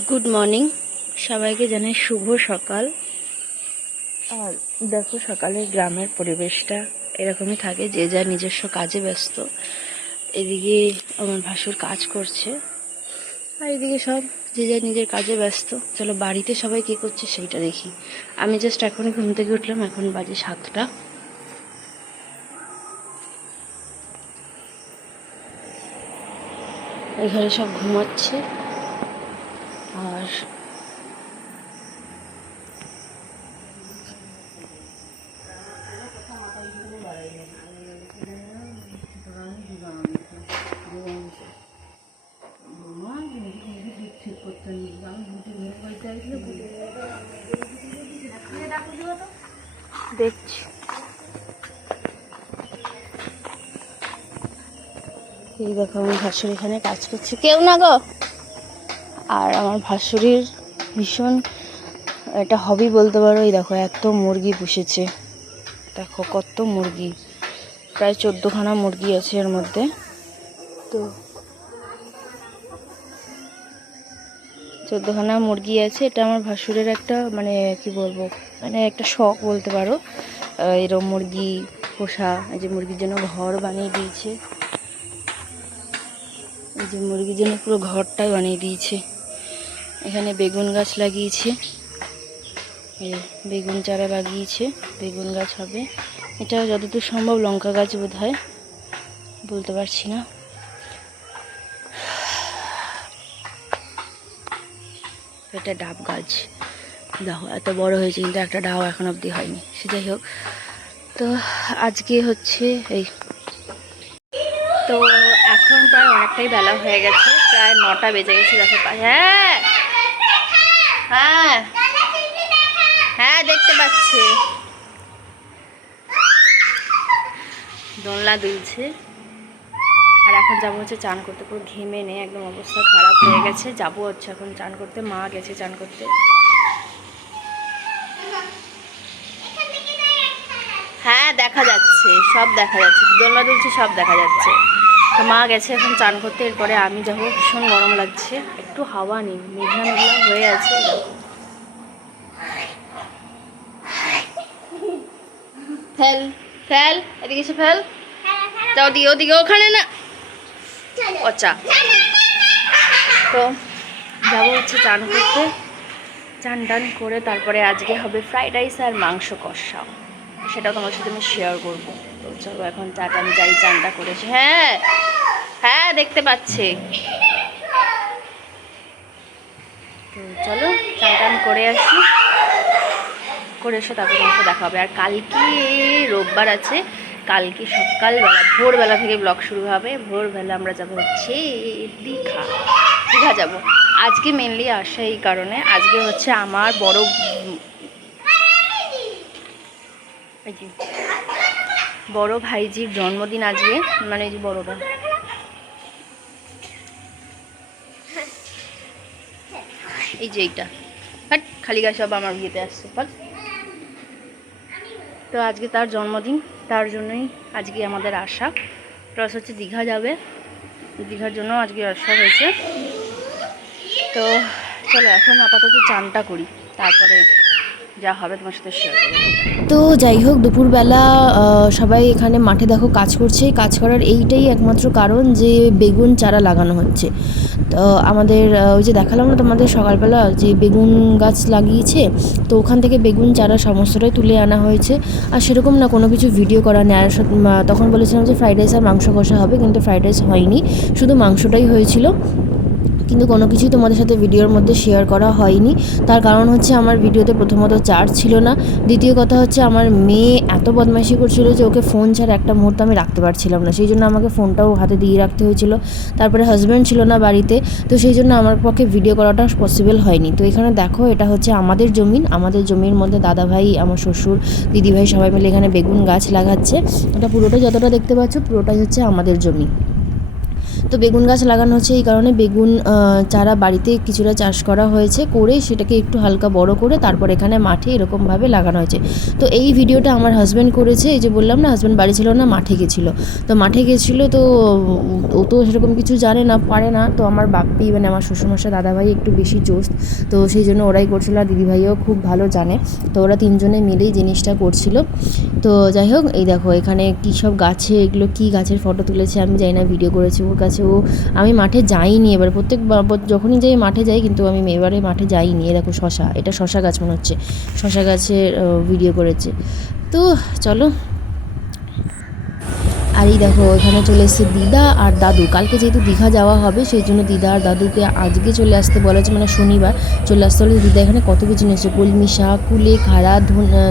Good morning সবাইকে জানাই শুভ সকাল। আর দেখো সকালে গ্রামের পরিবেশটা এরকমই থাকে, যে যার নিজস্ব কাজে ব্যস্ত। এদিকে আমার ভাসুর কাজ করছে। আর এদিকে সব, যে যার নিজের কাজে ব্যস্ত। চলো বাড়িতে সবাই কী করছে সেইটা দেখি। আমি জাস্ট এখনই ঘুম থেকে উঠলাম, এখন বাজে সাতটা। এখানে সব ঘুমাচ্ছে। আর দেখছি। এই দেখো আমার ভাসুর এখানে কাজ করছে। কেউ না গো? আর আমার ভাসুরির ভীষণ এটা হবি বলতে পারো। এই দেখো, এত মুরগি পুষেছে। দেখো, কত মুরগি। প্রায় চোদ্দোখানা মুরগি আছে এর মধ্যে। তো চোদ্দোখানা মুরগি আছে। এটা আমার ভাসুরের একটা মানে কি বলব মানে একটা শখ বলতে পারো। এরম মুরগি পোষা, এই যে মুরগির জন্য ঘর বানিয়ে দিয়েছে। এই যে মুরগির জন্য পুরো ঘরটাই বানিয়ে দিয়েছে। এখানে বেগুন গাছ লাগিয়েছে। বেগুন চারা লাগিয়েছে, বেগুন গাছ হবে। এটা যতদূর সম্ভব লঙ্কা গাছ বোধ হয় বলতে পারছি না। এটা ডাব গাছ। দেখো এত বড় হয়েছে কিন্তু একটা ডাব এখন অবধি হয়নি। সে যাই হোক, তো আজকে হচ্ছে এই তো এখন প্রায় অনেকটাই বেলা হয়ে গেছে, প্রায় নটা বেজে গেছে, দেখো হ্যাঁ! হ্যাঁ। হ্যাঁ দেখতে পাচ্ছি। দোলনা দুলছে। আর এখন যাব হচ্ছে চান করতে। পুরো ঘেমে নেই, একদম অবস্থা খারাপ হয়ে গেছে। যাব হচ্ছে এখন চান করতে। মা গেছে চান করতে। হ্যাঁ দেখা যাচ্ছে। সব দেখা যাচ্ছে। দোলনা দুলছে, সব দেখা যাচ্ছে। মা গেছে এখন চান করতে, এরপরে আমি যাব, ভীষণ গরম লাগছে। একটু হাওয়া নেই মেঘলা মেঘলা হয়ে আছে। ফেল ফেল, এদিকে এসে ফেল। যাও দিকে ওদিকে ওখানে না। পচা তো যাব হচ্ছে চান করতে। চান টান করে তারপরে আজকে হবে ফ্রাইড রাইস আর মাংস কষা। সেটা তোমার সাথে আমি শেয়ার করব। তো চলো এখন চাটা আমি যাই, চানটা করেছি। হ্যাঁ হ্যাঁ দেখতে পাচ্ছি। তো চলো চান টান করে আসি। করে এসে তারপর তোমার সাথে দেখা হবে। আর কালকে রোববার আছে। কালকে সকালবেলা, ভোরবেলা থেকে ব্লগ শুরু হবে। ভোরবেলা আমরা যাব হচ্ছে দীঘা। দীঘা যাব। আজকে মেনলি আসা এই কারণে। আজকে হচ্ছে আমার বড় এই যে বড় ভাইজির জন্মদিন আজকে মানে এই যে বড়টা এই যে এইটা। হাট, খালি গায়ে সব আমার বিয়েতে আসছে, বল। তো আজকে তার জন্মদিন, তার জন্যই আজকে আমাদের আশা। প্লাস হচ্ছে দীঘা যাবে। দীঘার জন্য আজকে আশা হয়েছে। তো চলো এখন আপাতত চানটা করি, তারপরে যা হবে তোমার সাথে শেয়ার করব। তো যাই হোক, দুপুরবেলা সবাই এখানে মাঠে দেখো কাজ করছে। কাজ করার এইটাই একমাত্র কারণ যে বেগুন চারা লাগানো হচ্ছে। তো আমাদের ওই যে দেখালাম না তোমাদের সকালবেলা যে বেগুন গাছ লাগিয়েছে, তো ওখান থেকে বেগুন চারা সমস্তটাই তুলে আনা হয়েছে। আর সেরকম না, কোনো কিছু ভিডিও করা আর তখন বলেছিলাম যে ফ্রাইড রাইস আর মাংস কষা হবে, কিন্তু ফ্রাইড রাইস হয়নি। শুধু মাংসটাই হয়েছিল। কিন্তু কোনো কিছুই তোমাদের সাথে ভিডিওর মধ্যে শেয়ার করা হয়নি। তার কারণ হচ্ছে আমার ভিডিওতে প্রথমত চার্জ ছিল না। দ্বিতীয় কথা হচ্ছে আমার মেয়ে এত বদমাইশি করছিল যে ওকে ফোন ছাড়া একটা মুহূর্ত আমি রাখতে পারছিলাম না। সেই জন্য আমাকে ফোনটাও হাতে দিয়ে রাখতে হয়েছিল। তারপরে হাজব্যান্ড ছিল না বাড়িতে, তো সেই জন্য আমার পক্ষে ভিডিও করাটা পসিবল হয়নি। তো এখানে দেখো, এটা হচ্ছে আমাদের জমিন। আমাদের জমির মধ্যে দাদা ভাই আমার শ্বশুর, দিদিভাই সবাই মিলে এখানে বেগুন গাছ লাগাচ্ছে। এটা পুরোটাই যতটা দেখতে পাচ্ছ, পুরোটাই হচ্ছে আমাদের জমি। তো বেগুন গাছ লাগানো হচ্ছে এই কারণে বেগুন চারা বাড়িতে কিছুটা চাষ করা হয়েছে করে সেটাকে একটু হালকা বড় করে তারপর এখানে মাঠে এরকমভাবে লাগানো হয়েছে। তো এই ভিডিওটা আমার হাজব্যান্ড করেছে, এই যে বললাম না হাজব্যান্ড বাড়ি ছিল না, মাঠে গেছিল। তো মাঠে গেছিল তো ও তো সেরকম কিছু জানে না, পারে না। তো আমার বাপ্পি মানে আমার শ্বশুরমশাই, দাদাভাই একটু বেশি চোস্ত তো সেই জন্য ওরাই করছিল আর দিদিভাইও খুব ভালো জানে। তো ওরা তিনজনে মিলেই জিনিসটা করছিল। তো যাই হোক, এই দেখো এখানে কী সব গাছে, এগুলো কী গাছের ফটো তুলেছে আমি যাই না ভিডিও করেছি ওর কাছে ও আমি মাঠে যাইনি এবার। প্রত্যেক যখনই যাই মাঠে যাই কিন্তু আমি এবারে মাঠে যাইনি। এ দেখো শশা, এটা শশা গাছ মনে হচ্ছে। শশা গাছের ভিডিও করেছে। তো চলো আর এই দেখো, এখানে চলে এসেছে দিদা আর দাদু। কালকে যেহেতু দীঘা যাওয়া হবে, সেই জন্য দিদা আর দাদুকে আজকে চলে আসতে বলা হয়েছে মানে শনিবার চলে আসতে হলে দিদা এখানে কত কিছু নিয়ে এসেছে, কলমি শাক, কুলে, খাড়া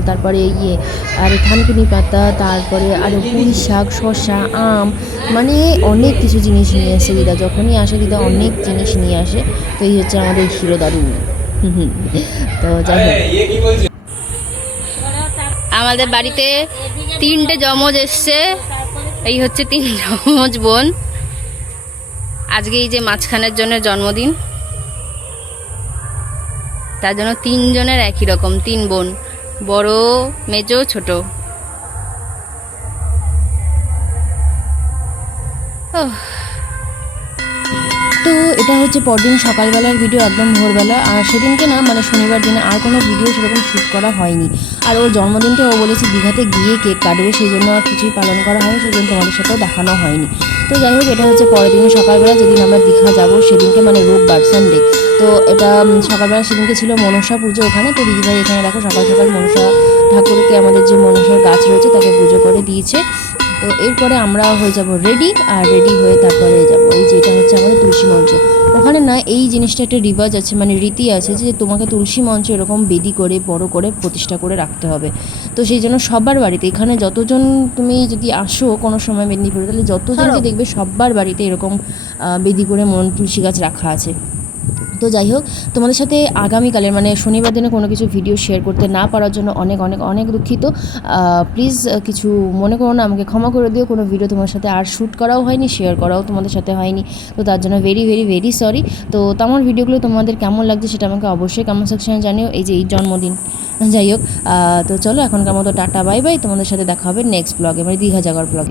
তারপরে ইয়ে আর থানকুনি পাতা, তারপরে আরও পুঁই শাক, শসা, আম মানে অনেক কিছু জিনিস নিয়ে আসে দিদা। যখনই আসে দিদা, অনেক জিনিস নিয়ে আসে। তো এই হচ্ছে আমাদের হিরো দাদু। তো যাই হোক। আমাদের বাড়িতে তিনটে জমজ এসছে। এই হচ্ছে তিন যমজ বোন। আজকে এই যে মাঝখানের জন্য জন্মদিন তার জন্য তিনজনের একই রকম তিন বোন বড় মেজো ছোট। ওহ, তো এটা হচ্ছে পরদিন সকালবেলার ভিডিও একদম ভোরবেলা। আর সেদিনকে না মানে শনিবার দিনে আর কোনো ভিডিও সেরকম শ্যুট করা হয়নি। আর ওর জন্মদিনটা ও বলেছে দীঘাতে গিয়ে কেক কাটবে, সেই জন্য আর কিছুই পালন করা হয়নি, সেই জন্য তোমাদের সাথেও দেখানো হয়নি। তো যাই হোক, এটা হচ্ছে পরের দিনে সকালবেলা, যেদিন আমরা দীঘা যাব, সেদিনকে মানে রোববার সানডে তো এটা সকালবেলা সেদিনকে ছিল মনসা পুজো ওখানে। তো দিদিভাই এখানে দেখো সকাল সকাল মনসা ঠাকুরকে, আমাদের যে মনসার গাছ রয়েছে, তাকে পুজো করে দিয়েছে। তো এরপরে আমরা হয়ে যাব রেডি আর রেডি হয়ে তারপরে যাব, এই যে এই জিনিসটা একটা রিবাজ আছে মানে রীতি আছে যে তোমাকে তুলসী মঞ্চ এরকম বেদি করে বড় করে প্রতিষ্ঠা করে রাখতে হবে। তো সেই জন্য সবার বাড়িতে এখানে যতজন তুমি যদি আসো কোনো সময় মেদিনীপুরে তাহলে যতজনকে দেখবে সবার বাড়িতে এরকম আহ, বেদি করে মন তুলসী গাছ রাখা আছে। তো যাই হোক, তোমাদের সাথে আগামীকালের মানে শনিবার দিনে কোনো কিছু ভিডিও শেয়ার করতে না পারার জন্য অনেক অনেক অনেক দুঃখিত। প্লিজ কিছু মনে করো না, আমাকে ক্ষমা করে দিও। কোনো ভিডিও তোমার সাথে আর শ্যুট করাও হয়নি শেয়ার করাও তোমাদের সাথে হয়নি। তো তার জন্য ভেরি ভেরি ভেরি সরি তো তো আমার ভিডিওগুলো তোমাদের কেমন লাগছে সেটা আমাকে অবশ্যই কমেন্ট সেকশনে জানিও। এই যে এই জন্মদিন। যাই হোক তো চলো এখনকার মতো টাটা বাই বাই তোমাদের সাথে দেখা হবে নেক্সট ব্লগে মানে দীঘা যাওয়ার ব্লগে